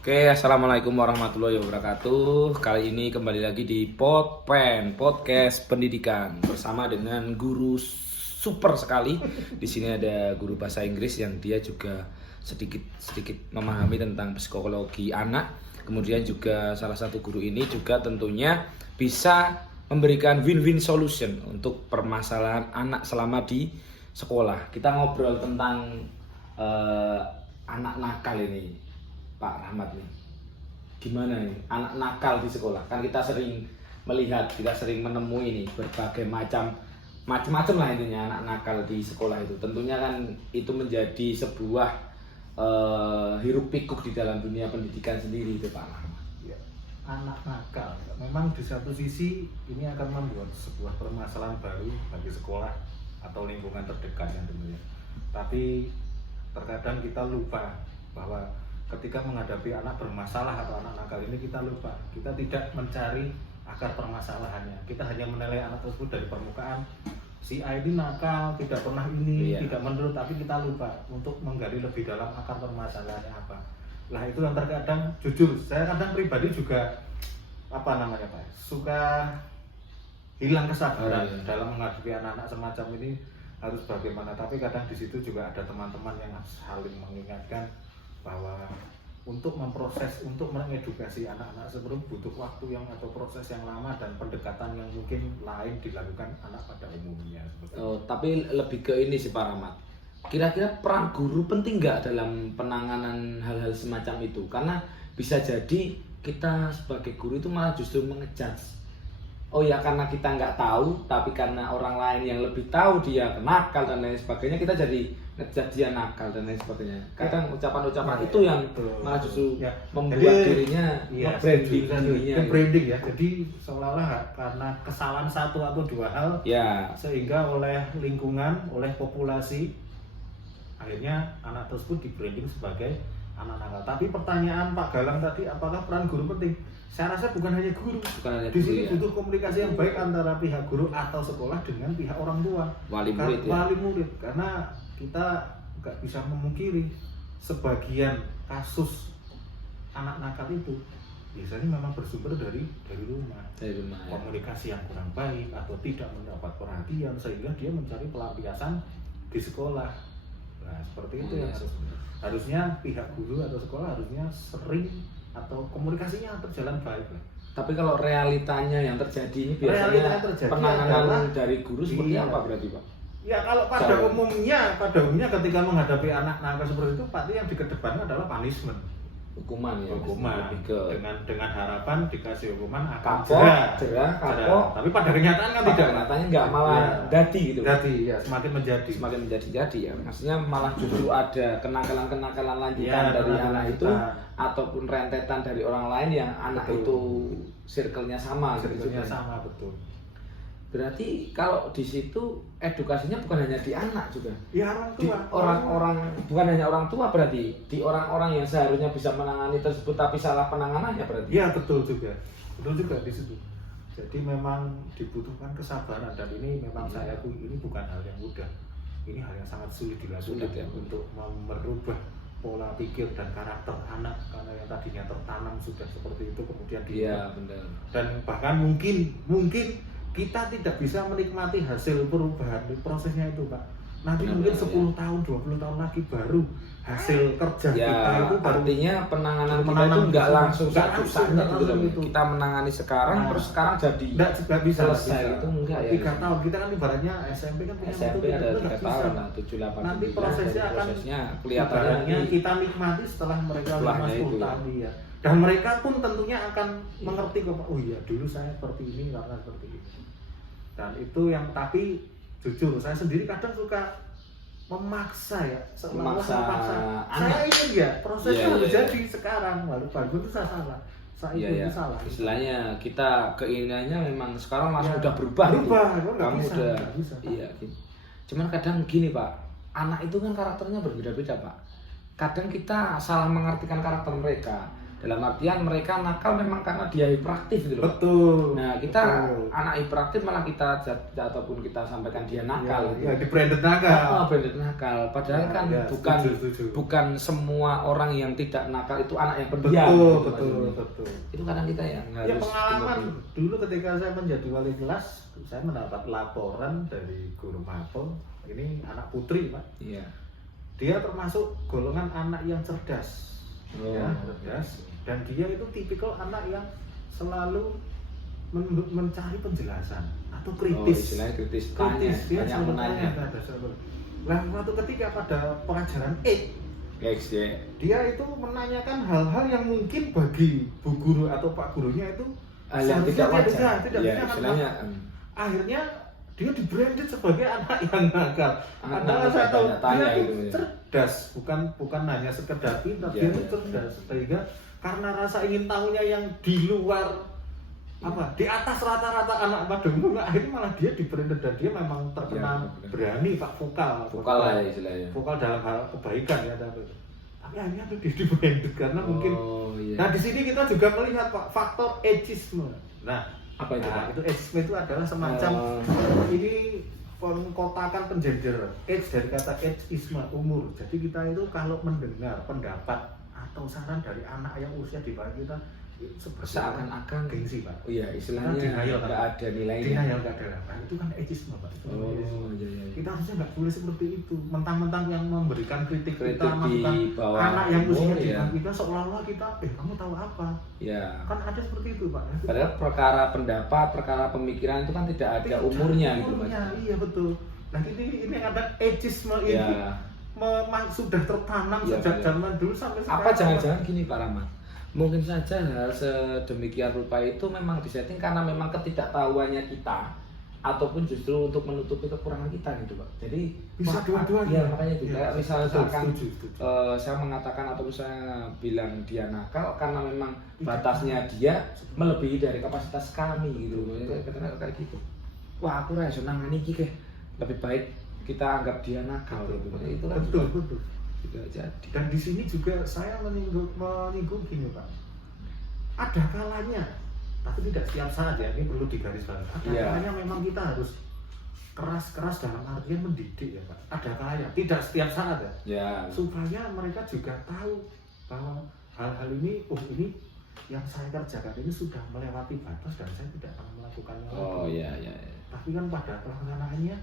Oke, assalamualaikum warahmatullahi wabarakatuh. Kali ini kembali lagi di Podpen Podcast Pendidikan bersama dengan guru super sekali. Di sini ada guru bahasa Inggris yang dia juga sedikit memahami tentang psikologi anak. Kemudian juga salah satu guru ini juga tentunya bisa memberikan win-win solution untuk permasalahan anak selama di sekolah. Kita ngobrol tentang anak nakal ini. Pak Rahmat nih, gimana nih anak nakal di sekolah? Kan kita sering melihat, kita sering menemui nih berbagai macam lah intinya anak nakal di sekolah itu. Tentunya kan itu menjadi sebuah hiruk pikuk di dalam dunia pendidikan sendiri itu Pak Rahmat. Ya, anak nakal, memang di satu sisi ini akan membuat sebuah permasalahan baru bagi sekolah atau lingkungan terdekatnya tentunya. Tapi terkadang kita lupa bahwa ketika menghadapi anak bermasalah atau anak nakal ini kita lupa, kita tidak mencari akar permasalahannya. Kita hanya menilai anak tersebut dari permukaan. Si A ini nakal, tidak pernah ini, tidak menurut, tapi kita lupa untuk menggali lebih dalam akar permasalahannya apa. Lah itu yang terkadang jujur, saya kadang pribadi juga suka hilang kesabaran dalam menghadapi anak-anak semacam ini harus bagaimana. Tapi kadang di situ juga ada teman-teman yang saling mengingatkan bahwa untuk memproses, untuk mengedukasi anak-anak sebelum butuh waktu yang atau proses yang lama dan pendekatan yang mungkin lain dilakukan anak pada umumnya. Tapi lebih ke ini sih Pak Rahmat. Kira-kira peran guru penting nggak dalam penanganan hal-hal semacam itu? Karena bisa jadi kita sebagai guru itu malah justru mengejudge. Oh ya karena kita nggak tahu, tapi karena orang lain yang lebih tahu dia nakal dan lain sebagainya, kita jadi ngejudge dia nakal dan lain sebagainya. Kadang ucapan-ucapan itu yang malah justru membuat dirinya branding ya. Jadi seolah-olah karena kesalahan satu atau dua hal, sehingga oleh lingkungan, oleh populasi, akhirnya anak tersebut di-branding sebagai anak nakal. Tapi pertanyaan Pak Galang tadi, apakah peran guru penting? Saya rasa bukan hanya guru. Di sini butuh komunikasi yang baik antara pihak guru atau sekolah dengan pihak orang tua, wali murid. Karena kita nggak bisa memungkiri sebagian kasus anak nakal itu biasanya memang bersumber dari rumah. Komunikasi yang kurang baik atau tidak mendapat perhatian sehingga dia mencari pelampiasan di sekolah. Nah seperti itu yang harusnya pihak guru atau sekolah harusnya sering atau komunikasinya terjalan baik. Tapi kalau realitanya yang terjadi ini biasanya penanganan dari guru seperti apa berarti Pak? Ya kalau pada umumnya ketika menghadapi anak nakal seperti itu pasti yang dikedepankan adalah punishment. Hukuman dengan harapan dikasih hukuman akan jerah, kapok. Tapi pada kenyataan kan tidak. Kenyataannya nggak malah dadi gitu. Semakin menjadi ya. Maksudnya malah justru ada kenakalan lanjutan dari anak itu ataupun rentetan dari orang lain yang anak itu circle-nya sama. Sama betul. Berarti kalau di situ edukasinya bukan hanya di anak juga. Ya orang tua. Di orang-orang bukan hanya orang tua berarti di orang-orang yang seharusnya bisa menangani tersebut tapi salah penanganannya berarti. Ya betul juga di situ. Jadi memang dibutuhkan kesabaran dan ini memang saya akui ini bukan hal yang mudah. Ini hal yang sangat sulit dilakukan untuk merubah pola pikir dan karakter anak karena yang tadinya tertanam sudah seperti itu kemudian benar. Dan bahkan mungkin kita tidak bisa menikmati hasil perubahan prosesnya itu Pak. Nanti mungkin 10 tahun, 20 tahun lagi baru hasil kerja kita itu baru. Artinya penanganan kita itu nggak langsung gitu. Kita menangani sekarang terus sekarang jadi nggak bisa selesai itu enggak ya. 3 tahun kita kan ibaratnya SMP kan punya SMP ada 3 tahun, 7, 8, nanti prosesnya kelihatannya kita nikmati setelah mereka 50 tahun ya. Dan mereka pun tentunya akan mengerti kok, oh iya dulu saya seperti ini karena seperti ini. Dan itu yang tapi jujur saya sendiri kadang suka memaksa ya, memaksa. Saya ingin ya prosesnya harus jadi sekarang, walaupun itu saya salah. Saya salah. Istilahnya kita keinginannya memang sekarang langsung udah berubah. Kamu udah bisa. Iya. Cuman kadang gini Pak, anak itu kan karakternya berbeda-beda Pak. Kadang kita salah mengartikan karakter mereka. Dalam artian mereka nakal memang karena dia hiperaktif gitu loh. Betul. Nah, kita Betul. anak hiperaktif malah kita ataupun kita sampaikan dia nakal. Ya, di branded nakal. Branded nakal. Padahal Ya, kan ya, setuju. bukan semua orang yang tidak nakal itu anak yang pendiam. Betul. Itu kadang kita yang Ya, harus pengalaman dulu ketika saya menjadi wali kelas, saya mendapat laporan dari guru mapel. Ini anak putri, Pak. Iya. Dia termasuk golongan anak yang cerdas. Oh, Ya, cerdas. Dan dia itu tipikal anak yang selalu mencari penjelasan atau kritis. Istilahnya kritis. Dia Tanya selalu menanya. Nah, waktu ketika pada pelajaran X ya. dia itu menanyakan hal-hal yang mungkin bagi bu guru atau pak gurunya itu Yang tidak wajar. tidak Ya, bisa. istilahnya Akhirnya dia di-branded sebagai anak yang nakal. Padahal nakal, saya tahu tanya dia gitu itu ya. cerdas, bukan hanya sekedar pintar, Ya, dia itu ya, cerdas. Sehingga karena rasa ingin tahunya yang di luar di atas rata-rata anak pada umumnya, akhirnya malah dia di-branded dan dia memang terkenal Ya, berani, Pak, vokal lah ya istilahnya. vokal dalam hal kebaikan ya, tapi akhirnya itu di-branded karena mungkin. Iya. Nah, di sini kita juga melihat, Pak, faktor ageisme. Nah, Apa itu, Pak? itu ageisme itu adalah semacam ini pengkotakan penjenderan. Age dari kata ageisme, umur. Jadi kita itu kalau mendengar pendapat atau saran dari anak yang usia di bawah kita, seperti seakan-akan gengsi, Pak. Oh iya, istilahnya Denial, nggak ada nilainya. Denial nggak ada. Nah, itu kan ageisme, Pak. Itu namanya ageisme. Iya. Kita harusnya nggak boleh seperti itu. Mentang-mentang yang memberikan kritik Kritik kita, di masukan bawah anak yang umur, usia di ya. bawah kita, seolah-olah kita, kamu tahu apa? Ya. Kan ada seperti itu, Pak. Padahal perkara pendapat, perkara pemikiran itu kan tidak ada umurnya gitu, Mas. Iya, betul. Nah, ini ada ageisme ini Ya. memang sudah tertanam Ya, sejak ya. zaman dulu sampai sekarang. Apa jangan-jangan gini Pak Rahmat? Mungkin saja hal sedemikian rupa itu memang disetting karena memang ketidaktahuannya kita ataupun justru untuk menutupi kekurangan kita gitu Pak. Jadi Bisa dua-duanya. ya makanya itu Ya, kayak misalnya betul, misalkan setuju. saya mengatakan atau saya bilang dia nakal karena memang Iya. batasnya dia melebihi dari kapasitas kami gitu. Katanya kayak gitu. Wah, aku rasa nangani iki keh. Lebih baik kita anggap dia nakal gitu. Itu kan Betul. tidak jadi. Dan di sini juga saya menyinggung gini, Pak. Ada kalanya, tapi tidak setiap saat ya, ini perlu digarisbawahi. Ada Iya. kalanya memang kita harus keras dalam artian mendidik ya, Pak. Ada kalanya, tidak setiap saat ya. Ya. Supaya mereka juga tahu bahwa hal-hal ini, ini yang saya kerjakan ini sudah melewati batas dan saya tidak akan melakukannya lagi. Oh iya. Tapi kan pada pelaksanaannya,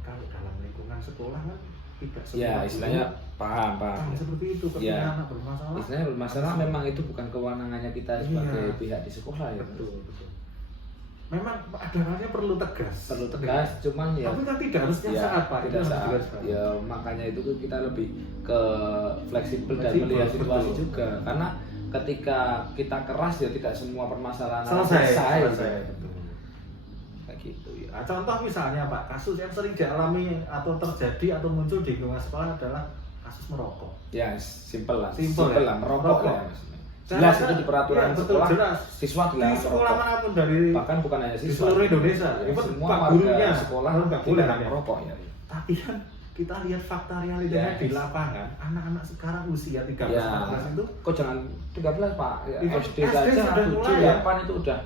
kalau dalam lingkungan sekolah kan tidak semua Ya, istilahnya paham. seperti itu ketika Ya. anak bermasalah. Istilahnya bermasalah memang itu bukan kewenangannya kita sebagai pihak di sekolah ya. Betul. Memang adarannya perlu tegas. Cuman ya. Tapi kan tidak harusnya saat, Pak. Tidak Itu harus saat. dijelaskan. Ya makanya itu kita lebih ke fleksibel dan Fleksibel, melihat situasi betul. juga. Karena ketika kita keras ya tidak semua permasalahan Selesai. Betul. Kayak gitu ya. Nah, contoh misalnya, Pak, kasus yang sering dialami atau terjadi atau muncul di lingkungan sekolah adalah kasus merokok. Ya, simpel lah. Simpel ya? Merokok Merokok. lah maksudnya. Jelas itu di peraturan ya, betul, sekolah. jelas. Siswa Di dilarang sekolah merokok. manapun dari Bahkan bukan hanya di siswa. seluruh Indonesia, Ya, even semua Pak warga gurunya sekolah nggak boleh dilarang kan ya? merokok ya. Tapi kan kita lihat fakta realitanya Ya, di lapangan, anak-anak sekarang usia 13-14 itu kok jangan 13 Pak, ya, Itu SD SD saja sudah 7, mulai, ya. 8 itu udah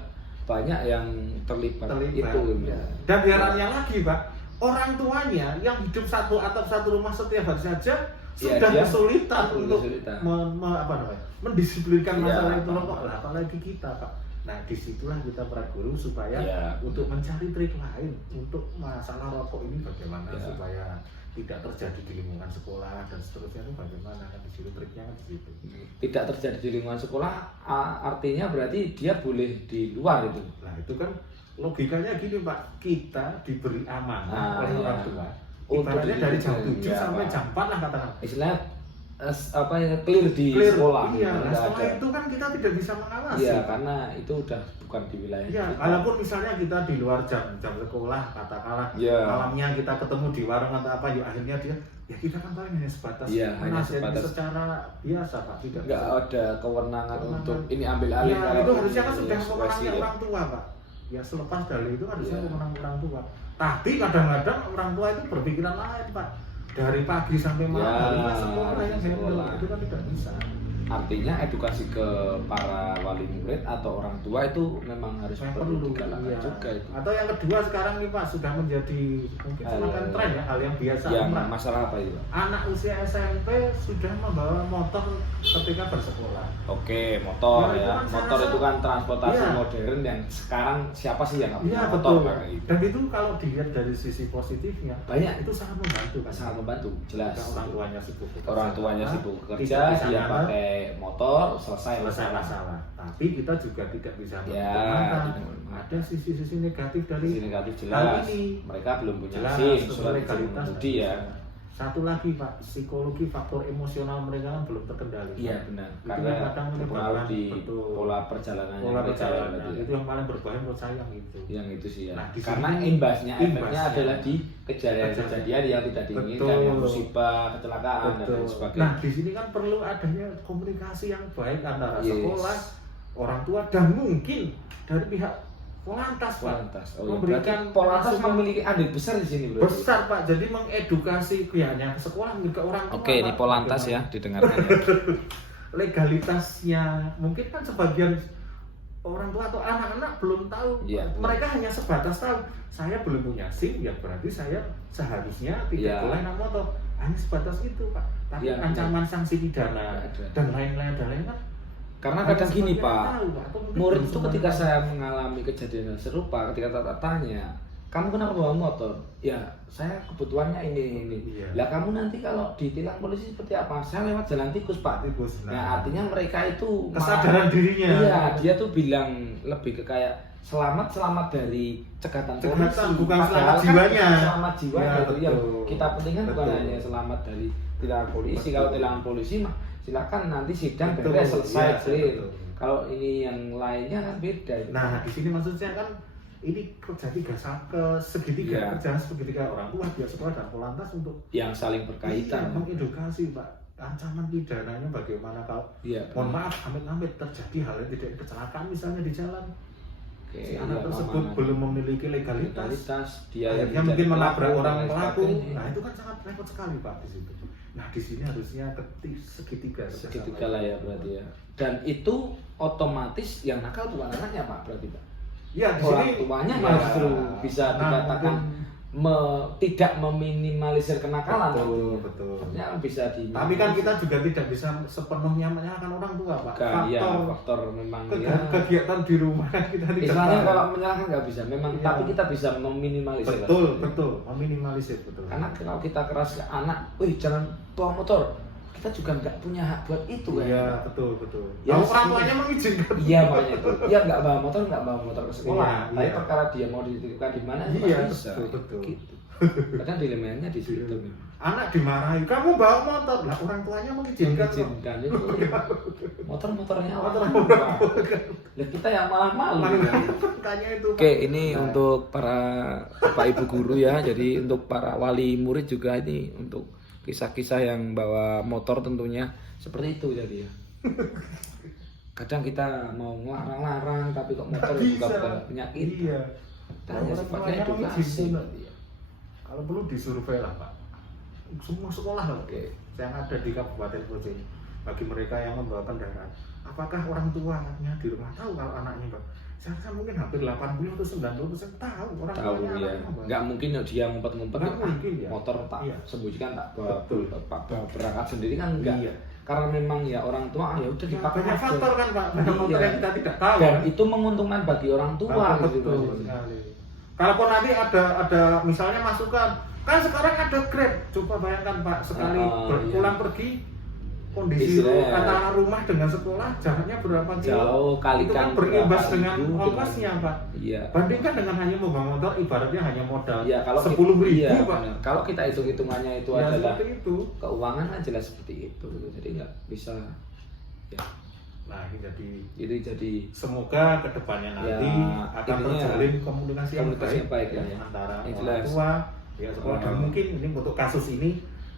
banyak yang terlibat. Itu ya. Dan herannya lagi, Pak, orang tuanya yang hidup satu atap satu rumah setiap hari saja Ya, sudah dia kesulitan untuk kesulitan. mendisiplinkan Ya, masalah itu Pak. rokok lah, apalagi kita, Pak. Nah, disitulah kita para guru supaya Ya, untuk mencari trik lain untuk masalah rokok ini bagaimana Ya. supaya tidak terjadi di lingkungan sekolah dan seterusnya itu bagaimana, kan di situ triknya kan di situ. tidak terjadi di lingkungan sekolah artinya berarti dia boleh di luar itu. Nah, itu kan logikanya gini, Pak, kita diberi amanah oleh Iya. orang tua. Untuk Ibaratnya dari jam diri, 7 ya, sampai Pak. jam 4 lah katakan. Istilahnya clear di sekolah. Iya, nah, Nggak setelah ada. itu kan kita tidak bisa mengawasi. Iya, karena itu udah bukan di wilayah Iya, kita. walaupun misalnya kita di luar jam sekolah, katakanlah Iya. malamnya kita ketemu di warung atau apa, ya akhirnya dia, ya kita kan paling hanya sebatas Iya, hanya menasihati sebatas. secara biasa, Pak, tidak Nggak bisa. ada kewenangan Kewenangan. untuk ini ambil alih. Ya, kalau itu harusnya kan ini sudah ekspresi kewenangannya ya. orang tua, Pak. Ya, selepas dari itu harusnya Iya. kewenangan orang tua. Tapi kadang-kadang orang tua itu berpikiran lain, Pak. Dari pagi sampai malam Ya, hari kan sekolah yang handle, sekolah. itu kan tidak bisa. Artinya edukasi ke para wali murid atau orang tua itu memang harus perlu digalakan iya. juga itu. Atau yang kedua sekarang nih Pak, sudah menjadi mungkin semacam tren ya, hal yang biasa. Yang Pak. masalah apa itu? Anak usia SMP sudah membawa motor ketika bersekolah. Oke, motor Nah, ya. Motor itu kan transportasi iya. modern yang sekarang siapa sih yang nggak punya Iya motor betul. kayak gitu? Dan itu kalau dilihat dari sisi positifnya, Banyak. itu sangat membantu kan. Sangat membantu, jelas. Karena orang tuanya sibuk bekerja, Orang tuanya sibuk tidak kerja, bisa dia ngantar, pakai motor, selesai masalah. Tapi kita juga tidak bisa Ya, menutup tidak mata. menutup. Ada sisi-sisi negatif dari Sisi negatif hal jelas. ini. Mereka belum punya Jelas, SIM, betul, surat izin legalitas mengemudi ya. Satu lagi Pak, psikologi faktor emosional mereka kan belum terkendali. Iya benar, Itu karena yang kadang berpengaruh menyebabkan, di betul, pola perjalanan pola mereka ya, perjalanan berarti ya. itu yang paling berbahaya menurut saya gitu. Yang itu sih ya. Nah, di Karena sini efeknya imbasnya adalah di kejadian-kejadian yang tidak diinginkan, Betul. yang musibah, kecelakaan dan Betul. lain sebagainya. Nah, di sini kan perlu adanya komunikasi yang baik antara Yes. sekolah, orang tua dan mungkin dari pihak Polantas, Pak. Polantas. Oh, ya. Memberikan Berarti Polantas masukan memiliki andil besar di sini, Bro. besar Pak, jadi mengedukasi ya hanya ke sekolah ke orang tua. Oke, ini Pak. Polantas ya, Bagaimana didengarkan ya. legalitasnya mungkin kan sebagian orang tua atau anak-anak belum tahu. Iya, Mereka hanya sebatas tahu saya belum punya SIM, ya berarti saya seharusnya tidak Iya. boleh naik motor. Hanya sebatas itu Pak. Tapi Iya, ancaman sanksi pidana Nggak ada. dan lain-lain kan Karena hanya kadang gini sebagian Pak, tahu, Pak. Atau mungkin murid belum itu semuanya ketika tahu. saya mengalami kejadian serupa, ketika tak tanya, kamu kenapa bawa motor? Ya, saya kebutuhannya ini. Iya. Lah kamu nanti kalau ditilang polisi seperti apa? Saya lewat jalan tikus Pak. Tikus, Nah, artinya mereka itu kesadaran dirinya. Iya, dia tuh bilang lebih ke kayak selamat dari cegatan Cegatan, polisi. bukan Padahal selamat kan jiwanya. Selamat jiwa Ya, gitu. Yang betul. kita pentingkan bukan Betul. hanya selamat dari tilangan polisi. Betul. Kalau tilangan polisi mah silakan nanti sidang Betul. beres selesai Iya, clear. betul. Kalau ini yang lainnya kan beda. Nah, di sini maksudnya kan ini kerja segitiga, Iya. kerjaan segitiga orang tua, pihak sekolah dan Polantas untuk yang saling iya, berkaitan. mengedukasi Pak. Ancaman pidananya bagaimana kalau Iya. mohon maaf amit-amit terjadi hal yang tidak kecelakaan misalnya di jalan. Oke, Si anak iya, tersebut amanah. belum memiliki legalitas. legalitas dia Akhirnya tidak mungkin menabrak pelaku, orang dan lain pelaku. sebagainya. Nah, itu kan sangat repot sekali Pak di situ. Nah, di sini harusnya segitiga. Segitiga lah ya berarti ya. Dan itu otomatis yang nakal bukan anaknya Pak berarti Pak. Ya, di Orang sini tuanya ya, justru bisa dikatakan tidak meminimalisir kenakalan. betul, betul. Artinya bisa di. Tapi kan kita juga tidak bisa sepenuhnya menyalahkan orang tua, Pak. kan, ya, Faktor faktor memang ya. kegiatan di rumah kan kita tidak Istilahnya tahu. kalau menyalahkan nggak bisa, memang Iya. tapi kita bisa meminimalisir. Betul, betul, meminimalisir betul. Karena kalau kita keras ke anak, wih jangan bawa motor, kita juga nggak punya hak buat itu kan. Iya, betul, betul. Ya, Kalau orang tuanya mengizinkan. Iya makanya itu. Dia nggak bawa motor ke sekolah. Iya, Tapi iya. perkara dia mau dititipkan di mana Iya, nggak bisa. betul, betul. Gitu. Kadang dilemanya di situ. Iya. Anak dimarahi, kamu bawa motor, lah orang tuanya mengizinkan. kok. Mengizinkan itu motornya Motor orang tua. Lah kita yang malah malu. kan. Makanya itu. Pak. Oke, ini Nah, untuk para Bapak Ibu guru ya. Jadi untuk para wali murid juga ini untuk kisah-kisah yang bawa motor tentunya seperti itu jadi ya. Kadang kita mau ngelarang-larang tapi kok motor nggak juga bisa. bukan penyakit. Iya. Tanya Orang sifatnya tuanya edukasi. mengizinkan. berarti ya. Kalau perlu disurvei lah Pak. Semua sekolah loh. Oke. Yang ada di Kabupaten Kota ini. Bagi mereka yang membawa kendaraan, apakah orang tuanya di rumah tahu kalau anaknya Pak? Saya rasa mungkin hampir 80 atau 90% tahu orang Tahu tuanya ya. anaknya, Pak. Nggak mungkin ya dia ngumpet-ngumpet Nggak "Ah, mungkin ya. motor tak Iya. sembunyikan tak Betul. berangkat sendiri kan enggak. Iya. Karena memang ya orang tua ya udah dipakai Banyak aja. faktor kan Pak, banyak Iya. faktor yang kita tidak tahu. Dan kan? itu menguntungkan bagi orang tua gitu. Betul sekali. Kalaupun nanti ada misalnya masukan, kan sekarang ada Grab. Coba bayangkan Pak, sekali iya. pulang pergi kondisi Istirahat. antara rumah dengan sekolah jaraknya berapa kilo? Jauh, Itu kalikan kan berimbas berapa dengan ribu, ongkosnya Pak. Iya. Bandingkan dengan hanya membawa motor, ibaratnya hanya modal Iya, kalau 10.000 iya, Pak. benar. Kalau kita hitung-hitungannya itu Ya, adalah seperti itu. keuangan kan jelas seperti itu. Jadi nggak bisa ya. Nah, ini Jadi semoga kedepannya Ya, nanti akan intinya terjalin komunikasi yang yang baik ya, ya. antara Yang orang jelas. tua, ya sekolah dan mungkin ini untuk kasus ini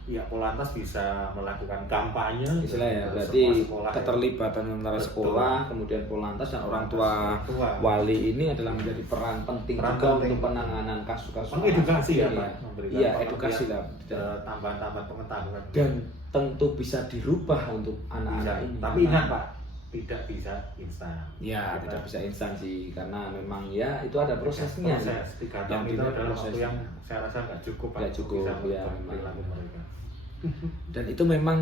ya Polantas bisa melakukan kampanye istilah ya, semua berarti sekolah, keterlibatan antara Betul. sekolah kemudian Polantas dan orang tua wali ini adalah menjadi peran penting Peran juga penting. untuk penanganan kasus-kasus mengedukasi ya ini Pak, memberikan iya pengertian, edukasi lah tambahan-tambahan pengetahuan dan tentu bisa dirubah untuk bisa. anak-anak ini. Tapi ingat Pak, tidak bisa instan. Ya, Kita- tidak bisa instan sih karena memang ya itu ada prosesnya. proses 3 Yang tahun itu dilihat adalah waktu prosesnya. yang saya rasa nggak cukup Pak, Nggak untuk cukup, bisa ya, merubah memang. perilaku mereka. Dan itu memang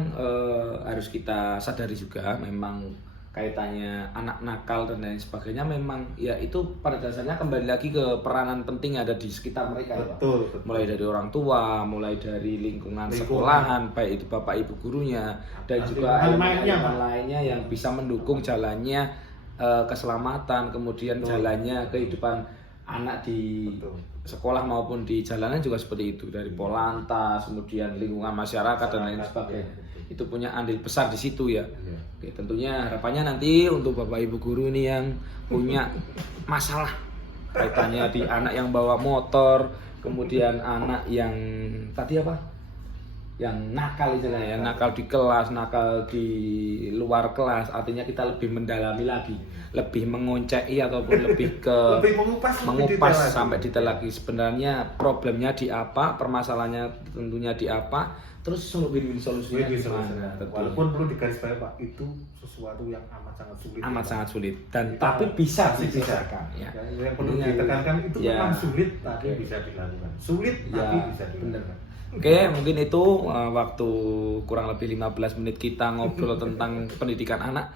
harus kita sadari juga memang kaitannya anak nakal dan lain sebagainya memang ya itu pada dasarnya kembali lagi ke peranan penting yang ada di sekitar mereka ya, Pak. Betul. Mulai dari orang tua, mulai dari lingkungan sekolahan, baik itu bapak ibu gurunya dan juga elemen lainnya yang bisa mendukung jalannya keselamatan, kemudian jalannya kehidupan anak di Betul. sekolah maupun di jalanan juga seperti itu, dari Polantas, kemudian lingkungan masyarakat dan lain sebagainya. Itu punya andil besar di situ ya. Iya. Oke, tentunya harapannya nanti untuk bapak ibu guru nih yang punya masalah kaitannya di anak yang bawa motor, kemudian anak yang tadi apa? Yang nakal istilahnya, yang nakal di kelas, nakal di luar kelas, artinya kita lebih mendalami lagi, lebih mengoncei ataupun lebih ke Lebih mengupas lebih sampai detail lagi sebenarnya problemnya di apa, permasalahannya tentunya di apa, terus win-win solusinya Win-win gimana. solusinya. Tentunya. Walaupun perlu digarisbawahi Pak, itu sesuatu yang amat sangat sulit. Amat Pak. sangat sulit dan Kita tapi bisa pasti diselesaikan ya. Yang perlu Dengan- ditekankan itu ya. memang sulit tapi Oke. bisa dilakukan. Sulit Ya, tapi bisa benar. dilakukan. Oke, mungkin itu waktu kurang lebih 15 menit kita ngobrol tentang pendidikan anak.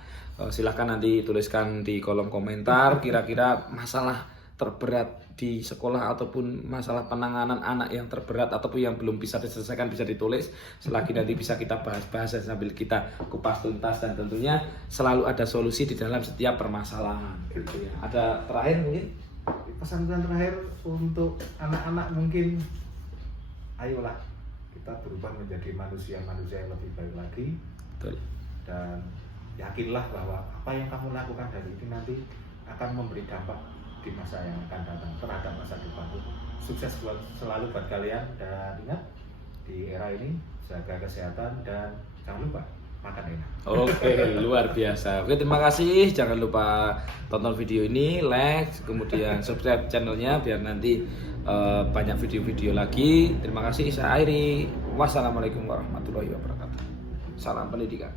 Silahkan nanti tuliskan di kolom komentar kira-kira masalah terberat di sekolah ataupun masalah penanganan anak yang terberat ataupun yang belum bisa diselesaikan bisa ditulis. Selagi nanti bisa kita bahas-bahas sambil kita kupas tuntas dan tentunya selalu ada solusi di dalam setiap permasalahan. Gitu ya. Ada terakhir mungkin? Pesan-pesan terakhir untuk anak-anak mungkin, ayolah kita berubah menjadi manusia-manusia yang lebih baik lagi. Betul. Dan yakinlah bahwa apa yang kamu lakukan hari ini nanti akan memberi dampak di masa yang akan datang terhadap masa depan. Sukses selalu buat kalian dan ingat di era ini jaga kesehatan dan jangan lupa makan enak. Oke, luar biasa. Oke, terima kasih. Jangan lupa tonton video ini, like, kemudian subscribe channelnya biar nanti banyak video-video lagi. Terima kasih. Saya Airi. Wassalamualaikum warahmatullahi wabarakatuh. Salam pendidikan.